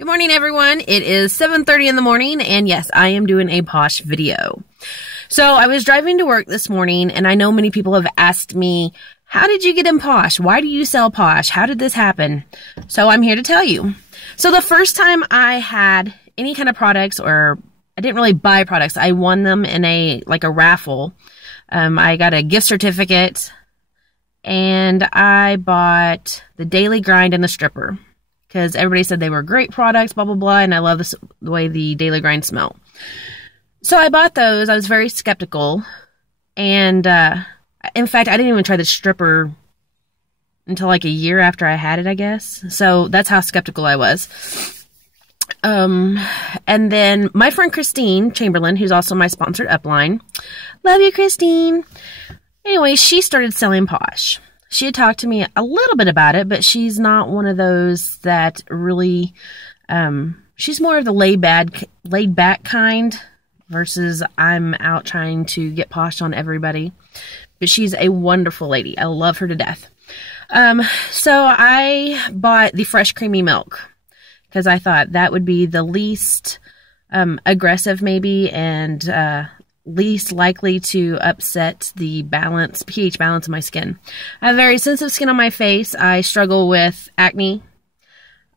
Good morning, everyone. It is 7:30 in the morning, and yes, I am doing a Posh video. So I was driving to work this morning, and I know many people have asked me, how did you get in Posh? Why do you sell Posh? How did this happen? So I'm here to tell you. So the first time I had any kind of products, or I didn't really buy products, I won them in a raffle. I got a gift certificate, and I bought the Daily Grind and the Stripper, because everybody said they were great products, blah, blah, blah, and I love the way the Daily Grind smell. So I bought those. I was very skeptical, and in fact, I didn't even try the Stripper until like a year after I had it, I guess. So that's how skeptical I was. And then my friend Christine Chamberlain, who's also my sponsored upline, love you, Christine. Anyway, she started selling Posh. She had talked to me a little bit about it, but she's not one of those that really, she's more of the laid back kind versus I'm out trying to get Posh on everybody. But she's a wonderful lady. I love her to death. So I bought the fresh creamy milk because I thought that would be the least aggressive maybe, and least likely to upset the pH balance of my skin. I have very sensitive skin on my face. I struggle with acne.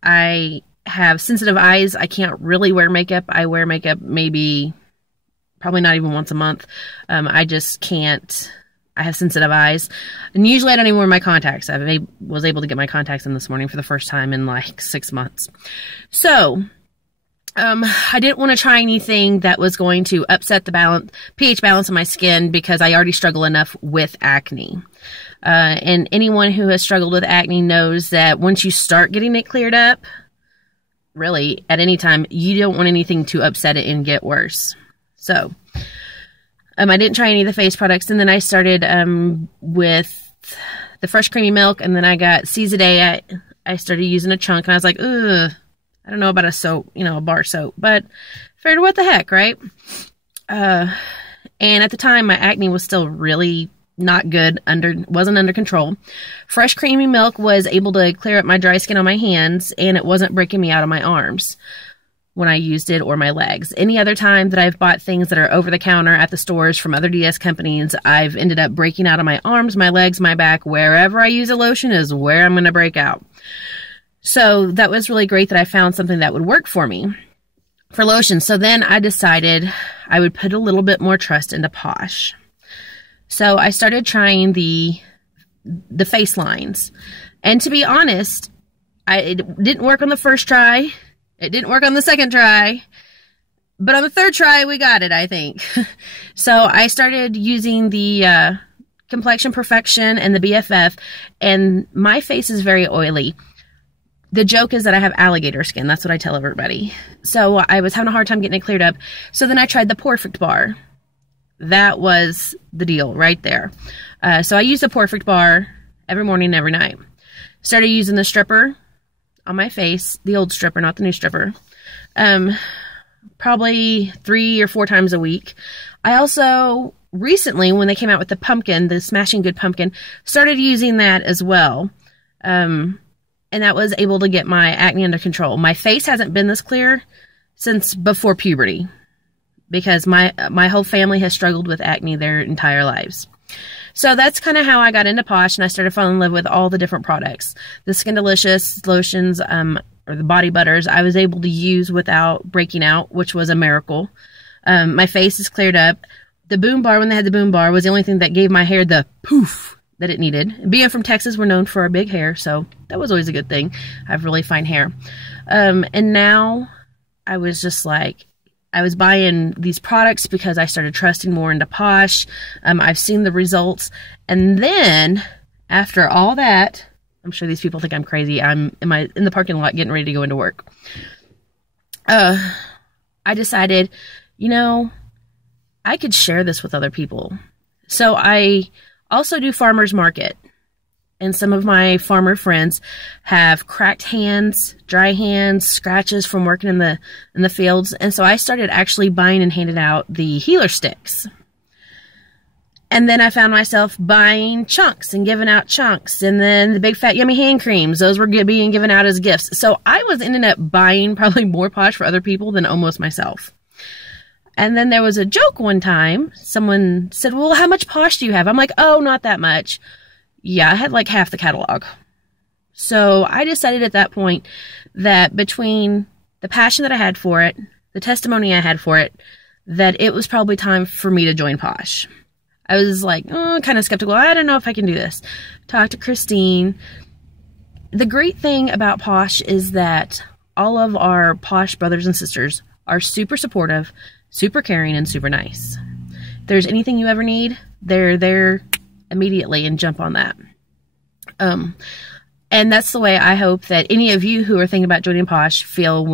I have sensitive eyes. I can't really wear makeup. I wear makeup probably not even once a month. I just can't. I have sensitive eyes. And usually I don't even wear my contacts. I was able to get my contacts in this morning for the first time in like 6 months. So I didn't want to try anything that was going to upset the pH balance of my skin, because I already struggle enough with acne. And anyone who has struggled with acne knows that once you start getting it cleared up, really, at any time, you don't want anything to upset it and get worse. So, I didn't try any of the face products, and then I started with the fresh creamy milk, and then I got C's a day. I started using a chunk, and I was like, ugh. I don't know about a soap, a bar soap, but figured what the heck, right? And at the time, my acne was still really not good, wasn't under control. Fresh creamy milk was able to clear up my dry skin on my hands, and it wasn't breaking me out of my arms when I used it, or my legs. Any other time that I've bought things that are over the counter at the stores from other DS companies, I've ended up breaking out of my arms, my legs, my back. Wherever I use a lotion is where I'm going to break out. So that was really great that I found something that would work for me for lotion. So then I decided I would put a little bit more trust into Posh. So I started trying the face lines. And to be honest, it didn't work on the first try. It didn't work on the second try. But on the third try, we got it, I think. So I started using the Complexion Perfection and the BFF. And my face is very oily. The joke is that I have alligator skin. That's what I tell everybody. So I was having a hard time getting it cleared up. So then I tried the Perfect Bar. That was the deal right there. So I used the Perfect Bar every morning and every night. Started using the Stripper on my face. The old Stripper, not the new Stripper. Probably 3 or 4 times a week. I also recently, when they came out with the pumpkin, the Smashing Good Pumpkin, started using that as well. And that was able to get my acne under control. My face hasn't been this clear since before puberty, because my whole family has struggled with acne their entire lives. So that's kind of how I got into Posh, and I started falling in love with all the different products. The Skin Delicious lotions, or the body butters, I was able to use without breaking out, which was a miracle. My face is cleared up. The Boom Bar, when they had the Boom Bar, was the only thing that gave my hair the poof that it needed. Being from Texas, we're known for our big hair, so that was always a good thing. I have really fine hair. And now I was just like, I was buying these products because I started trusting more into Posh. I've seen the results. And then after all that, I'm sure these people think I'm crazy. I'm in the parking lot getting ready to go into work. I decided, I could share this with other people. So I also do farmer's market, and some of my farmer friends have cracked hands, dry hands, scratches from working in the fields, and so I started actually buying and handing out the healer sticks. And then I found myself buying chunks and giving out chunks. And then the big fat yummy hand creams, those were being given out as gifts. So I was ending up buying probably more Posh for other people than almost myself. And then there was a joke one time. Someone said, well, how much Posh do you have? I'm like, oh, not that much. Yeah, I had like half the catalog. So I decided at that point that between the passion that I had for it, the testimony I had for it, that it was probably time for me to join Posh. I was like, kind of skeptical. I don't know if I can do this. Talked to Christine. The great thing about Posh is that all of our Posh brothers and sisters are super supportive, super caring, and super nice. If there's anything you ever need, they're there immediately and jump on that. And that's the way I hope that any of you who are thinking about joining Posh feel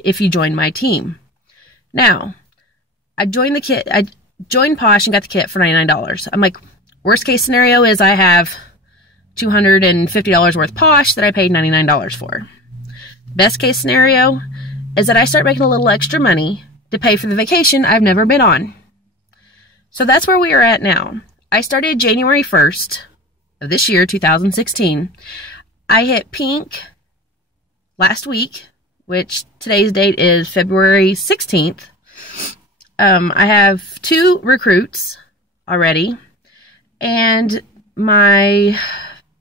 if you join my team. Now, I joined Posh and got the kit for $99. I'm like, worst case scenario is I have $250 worth Posh that I paid $99 for. Best case scenario is that I start making a little extra money to pay for the vacation I've never been on. So that's where we are at now. I started January 1st of this year, 2016. I hit pink last week, which today's date is February 16th. I have 2 recruits already, and my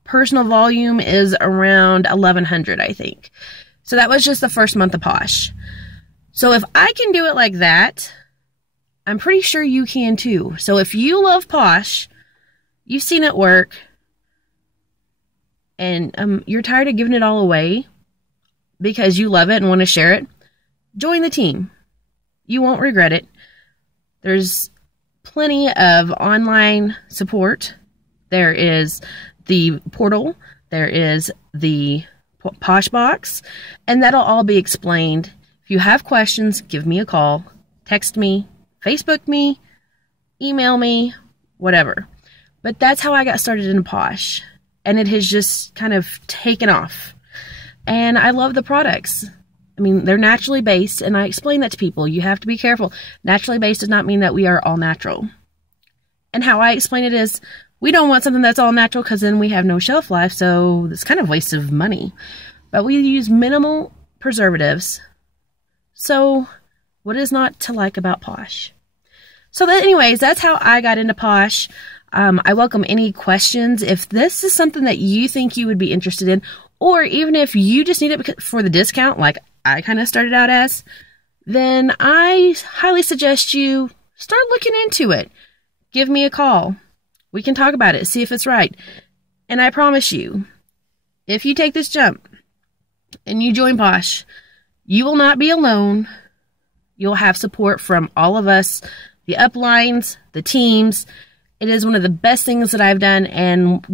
personal volume is around 1,100, I think. So that was just the first month of Posh. So if I can do it like that, I'm pretty sure you can too. So if you love Posh, you've seen it work, and you're tired of giving it all away because you love it and want to share it, join the team. You won't regret it. There's plenty of online support. There is the portal. There is the Posh box. And that'll all be explained. If you have questions, give me a call. Text me. Facebook me. Email me. Whatever. But that's how I got started in Posh. And it has just kind of taken off. And I love the products. I mean, they're naturally based, and I explain that to people. You have to be careful. Naturally based does not mean that we are all natural. And how I explain it is, we don't want something that's all natural because then we have no shelf life, so it's kind of a waste of money. But we use minimal preservatives. So what is not to like about Posh? So anyways, that's how I got into Posh. I welcome any questions. If this is something that you think you would be interested in, or even if you just need it for the discount, like I kind of started out as, then I highly suggest you start looking into it. Give me a call. We can talk about it, see if it's right. And I promise you, if you take this jump and you join Posh, you will not be alone. You'll have support from all of us, the uplines, the teams. It is one of the best things that I've done, and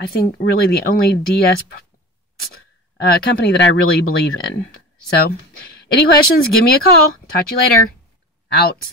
I think really the only DS company that I really believe in. So, any questions, give me a call. Talk to you later. Out.